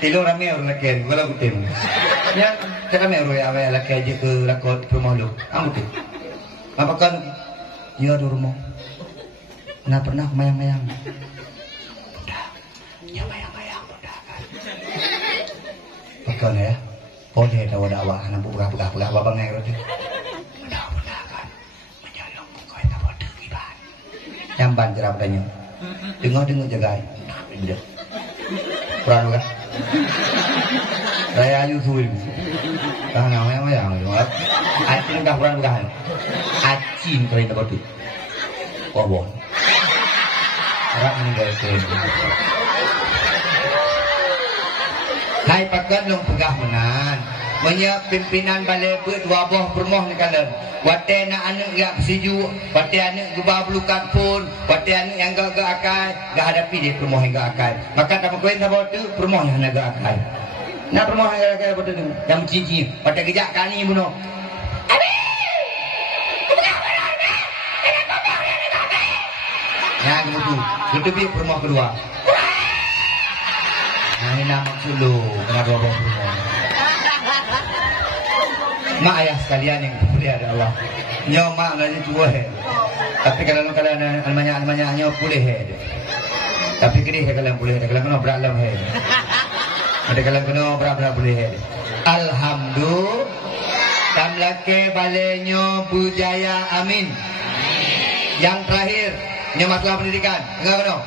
Tilo rame orang laki, gua lagu tim. Ya, cara rame orang awal laki aja ke lakot rumah lu. Ambil tu. Apa kan? Ya di rumah. Nah pernah mayang-mayang. Budak. Ya mayang-mayang budak kan. Pakai ya. Boleh dah wadah awak anak buka babang air tu. Budak kan. Menyalong buka itu wadah kiban. Jamban cerap tanya. Dengar jagai. Budak. Peran kan? Saya ayu suwi. Dah mayang-mayang. Acing dah peran bukan. Acing keren dapat tu. Wabon. Orang meninggal keren. Hai pakat long pegah menan. Banyak pimpinan balai buat wabah permoh ni kalian. Wate nak anak gak sejuk, wate anak gebah belukat pun, wate anak yang gak akal, gak hadapi dia permoh yang gak akal. Maka tak makuin tak bawa tu permoh yang gak akal. Nak permoh yang gak akal betul tu. Yang cici, wate kejak kani bunuh. Yang betul biar permoh kedua. Nah ini nama sulu kena bawa permoh. Mak ayah sekalian yang boleh ada Allah. Nyawa mak nanya tua he. Tapi kalau almanya nyawa boleh he. Tapi kini he kalau boleh he. Kalau kena beralam he. Ada kalau kena berat boleh he. Alhamdulillah. Tamlake balenyo bujaya amin. Yang terakhir, nyawa masalah pendidikan. Enggak benar.